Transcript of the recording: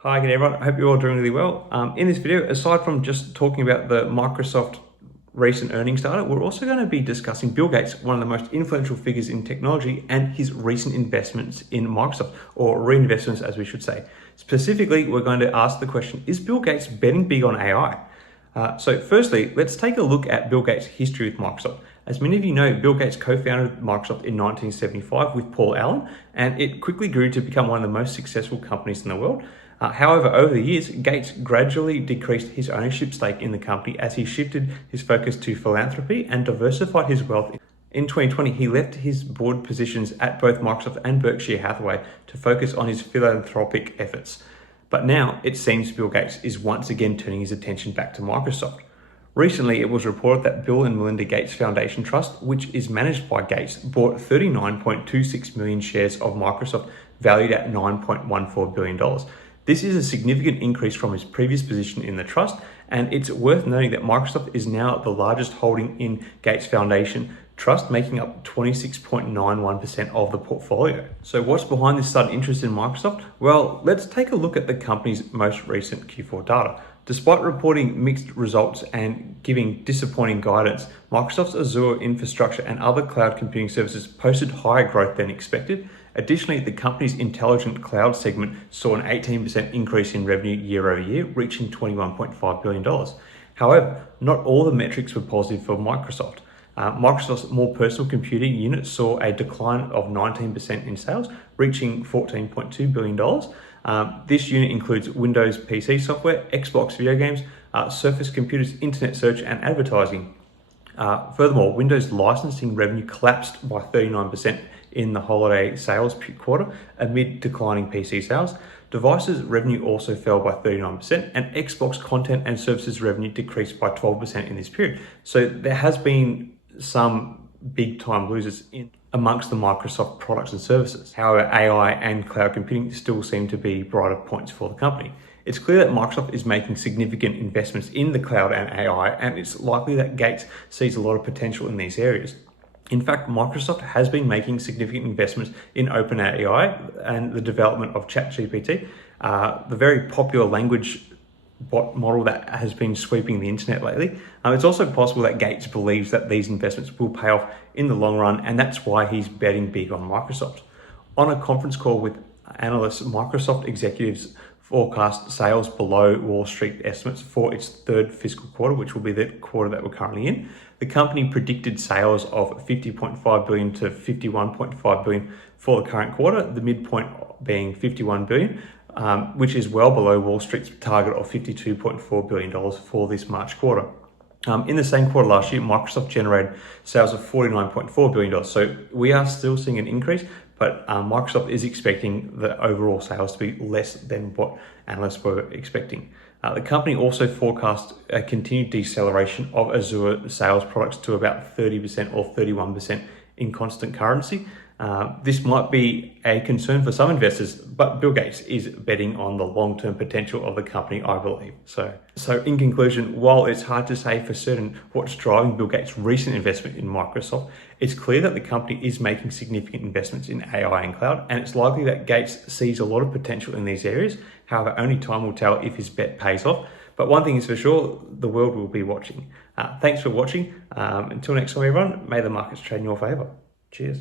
Hi again everyone, I hope you're all doing really well. In this video, aside from just talking about the Microsoft recent earnings data, we're also going to be discussing Bill Gates, one of the most influential figures in technology, and his recent investments in Microsoft, or reinvestments as we should say. Specifically, we're going to ask the question, is Bill Gates betting big on AI? So firstly, let's take a look at Bill Gates' history with Microsoft. As many of you know, Bill Gates co-founded Microsoft in 1975 with Paul Allen, and it quickly grew to become one of the most successful companies in the world. However, over the years, Gates gradually decreased his ownership stake in the company as he shifted his focus to philanthropy and diversified his wealth. In 2020, he left his board positions at both Microsoft and Berkshire Hathaway to focus on his philanthropic efforts. But now it seems Bill Gates is once again turning his attention back to Microsoft. Recently, it was reported that Bill and Melinda Gates Foundation Trust, which is managed by Gates, bought 39.26 million shares of Microsoft valued at $9.14 billion. This is a significant increase from his previous position in the trust, and it's worth noting that Microsoft is now the largest holding in Gates Foundation Trust, making up 26.91% of the portfolio. So what's behind this sudden interest in Microsoft? Well, let's take a look at the company's most recent Q4 data. Despite reporting mixed results and giving disappointing guidance, Microsoft's Azure infrastructure and other cloud computing services posted higher growth than expected. Additionally, the company's intelligent cloud segment saw an 18% increase in revenue year over year, reaching $21.5 billion. However, not all the metrics were positive for Microsoft. Microsoft's more personal computing unit saw a decline of 19% in sales, reaching $14.2 billion. This unit includes Windows PC software, Xbox video games, Surface computers, internet search, and advertising. Furthermore, Windows licensing revenue collapsed by 39% in the holiday sales quarter amid declining PC sales. Devices revenue also fell by 39%, and Xbox content and services revenue decreased by 12% in this period. So there has been some big time losers in amongst the Microsoft products and services. However, AI and cloud computing still seem to be brighter points for the company. It's clear that Microsoft is making significant investments in the cloud and AI, and it's likely that Gates sees a lot of potential in these areas. In fact, Microsoft has been making significant investments in OpenAI and the development of ChatGPT, the very popular language bot model that has been sweeping the internet lately. It's also possible that Gates believes that these investments will pay off in the long run, and that's why he's betting big on Microsoft. On a conference call with analysts, Microsoft executives forecast sales below Wall Street estimates for its third fiscal quarter, which will be the quarter that we're currently in. The company predicted sales of $50.5 billion to $51.5 billion for the current quarter, the midpoint being $51 billion, which is well below Wall Street's target of $52.4 billion for this March quarter. In the same quarter last year, Microsoft generated sales of $49.4 billion. So we are still seeing an increase, but Microsoft is expecting the overall sales to be less than what analysts were expecting. The company also forecast a continued deceleration of Azure sales products to about 30% or 31% in constant currency. This might be a concern for some investors, but Bill Gates is betting on the long-term potential of the company, I believe. So in conclusion, while it's hard to say for certain what's driving Bill Gates' recent investment in Microsoft, it's clear that the company is making significant investments in AI and cloud, and it's likely that Gates sees a lot of potential in these areas. However, only time will tell if his bet pays off. But one thing is for sure, the world will be watching. Thanks for watching. Until next time, everyone, may the markets trade in your favor. Cheers.